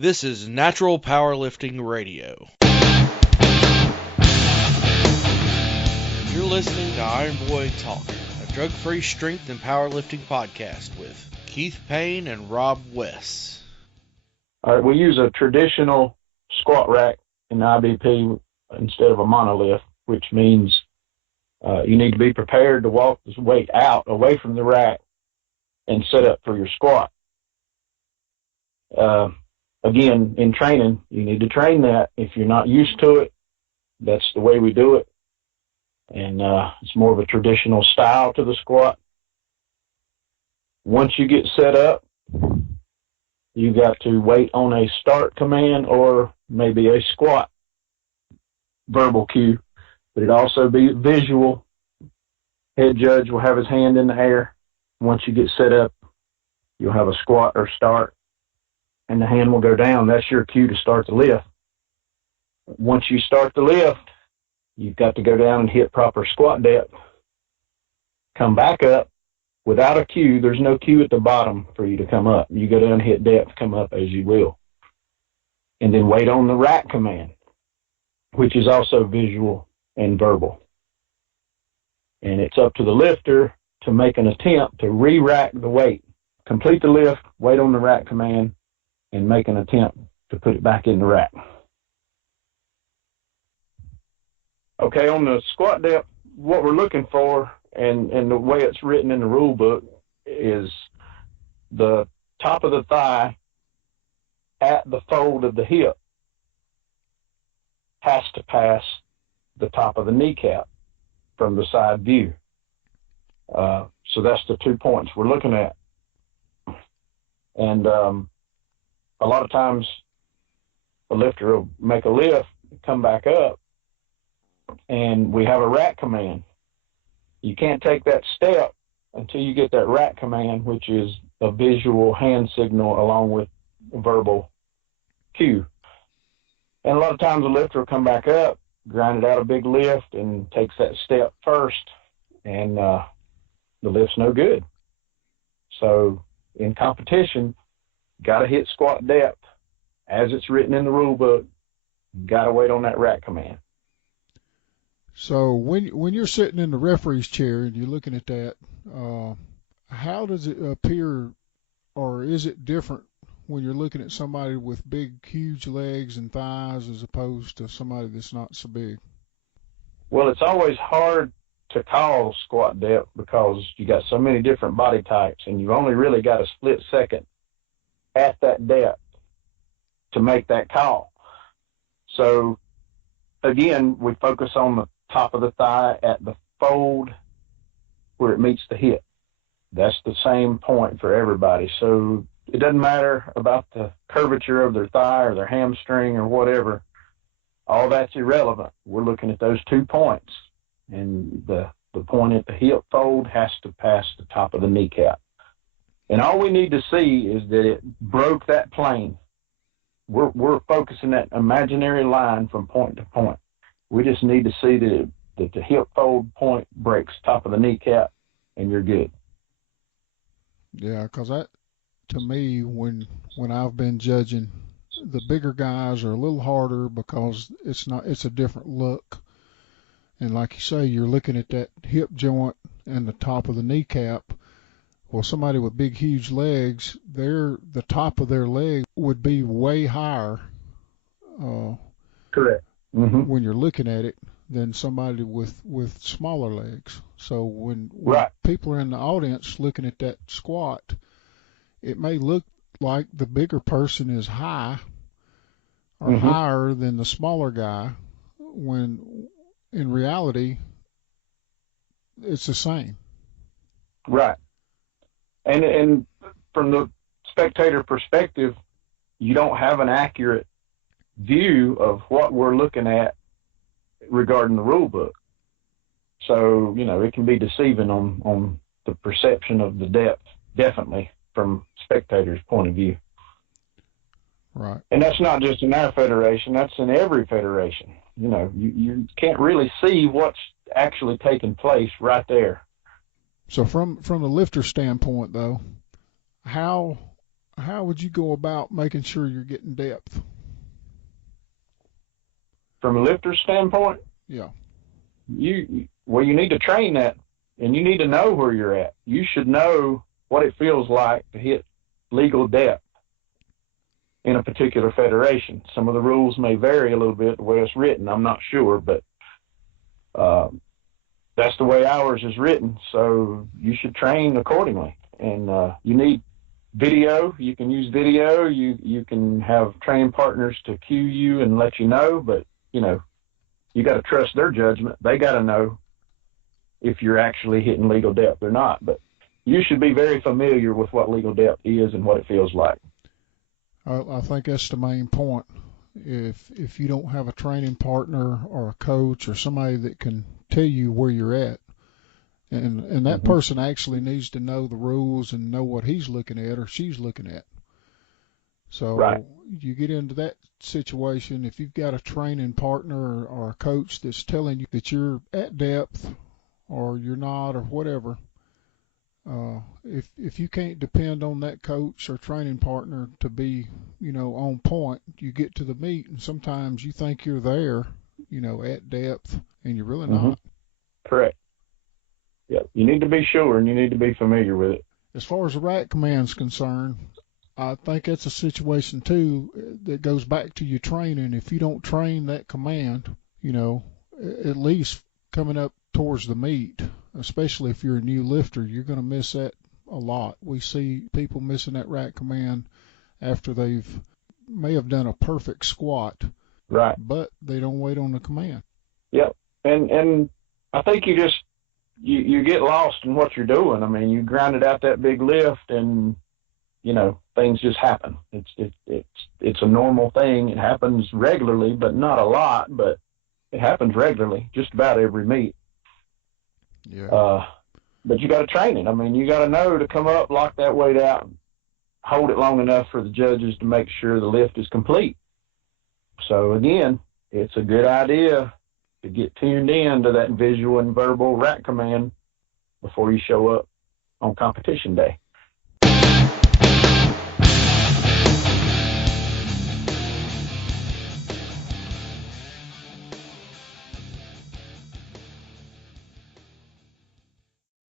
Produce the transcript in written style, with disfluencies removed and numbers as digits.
This is Natural Powerlifting Radio. You're listening to Iron Boy Talk, a drug-free strength and powerlifting podcast with Keith Payne and Rob Wess. All right, we use a traditional squat rack in the IBP instead of a monolith, which means you need to be prepared to walk this weight out away from the rack and set up for your squat. Again, in training, you need to train that. If you're not used to it, that's the way we do it. And it's more of a traditional style to the squat. Once you get set up, you got to wait on a start command or maybe a squat verbal cue, but it also be visual. Head judge will have his hand in the air. Once you get set up, you'll have a squat or start, and the hand will go down. That's your cue to start the lift. Once you start the lift, you've got to go down and hit proper squat depth. Come back up without a cue. There's no cue at the bottom for you to come up. You go down, hit depth, come up as you will. And then wait on the rack command, which is also visual and verbal. And it's up to the lifter to make an attempt to re-rack the weight. Complete the lift, wait on the rack command, and make an attempt to put it back in the rack. Okay, on the squat depth, what we're looking for, and the way it's written in the rule book, is the top of the thigh at the fold of the hip has to pass the top of the kneecap from the side view. So that's the 2 points we're looking at. And a lot of times the lifter will make a lift, come back up, and we have a rack command. You can't take that step until you get that rack command, which is a visual hand signal along with a verbal cue. And a lot of times the lifter will come back up, grind it out a big lift, and takes that step first, and the lift's no good. So in competition, got to hit squat depth as it's written in the rule book. Got to wait on that rack command. So when you're sitting in the referee's chair and you're looking at that, how does it appear, or is it different when you're looking at somebody with big, huge legs and thighs as opposed to somebody that's not so big? Well, it's always hard to call squat depth because you got so many different body types, and you've only really got a split second at that depth to make that call. So again, we focus on the top of the thigh at the fold where it meets the hip. That's the same point for everybody. So it doesn't matter about the curvature of their thigh or their hamstring or whatever. All that's irrelevant. We're looking at those 2 points, and the point at the hip fold has to pass the top of the kneecap. And all we need to see is that it broke that plane. We're focusing that imaginary line from point to point. We just need to see that the hip fold point breaks top of the kneecap, and you're good. Yeah, because that, to me, when I've been judging, the bigger guys are a little harder because it's a different look. And like you say, you're looking at that hip joint and the top of the kneecap. Well, somebody with big, huge legs, the top of their leg would be way higher. Correct. Mm-hmm. When you're looking at it than somebody with smaller legs. So when right. People are in the audience looking at that squat, it may look like the bigger person is high or mm-hmm. higher than the smaller guy, when in reality it's the same. Right. And from the spectator perspective, you don't have an accurate view of what we're looking at regarding the rule book. So, it can be deceiving on the perception of the depth, definitely from spectators' point of view. Right. And that's not just in our federation, that's in every federation. You can't really see what's actually taking place right there. So from the lifter standpoint, though, how how would you go about making sure you're getting depth? From a lifter standpoint, Yeah. you need to train that, and you need to know where you're at. You should know what it feels like to hit legal depth in a particular federation. Some of the rules may vary a little bit the way it's written. I'm not sure, but that's the way ours is written. So you should train accordingly. And you need video. You can use video. You can have training partners to cue you and let you know, but you got to trust their judgment. They got to know if you're actually hitting legal depth or not. But you should be very familiar with what legal depth is and what it feels like. I think that's the main point. If you don't have a training partner or a coach or somebody that can tell you where you're at, and that person actually needs to know the rules and know what he's looking at or she's looking at. So right. You get into that situation, if you've got a training partner or a coach that's telling you that you're at depth or you're not or whatever, if you can't depend on that coach or training partner to be, on point, you get to the meet and sometimes you think you're there, at depth, and you're really not. Correct. Yeah, you need to be sure and you need to be familiar with it. As far as the rack command's concerned, I think that's a situation too that goes back to your training. If you don't train that command, at least coming up towards the meet, especially if you're a new lifter, you're going to miss that a lot. We see people missing that rack command after may have done a perfect squat, right? But they don't wait on the command. Yep, and I think you just you get lost in what you're doing. I mean, you grinded out that big lift, and things just happen. It's a normal thing. It happens regularly, but not a lot. But it happens regularly, just about every meet. Yeah. But you got to train it. I mean, you got to know to come up, lock that weight out, and hold it long enough for the judges to make sure the lift is complete. So again, it's a good idea to get tuned in to that visual and verbal rack command before you show up on competition day.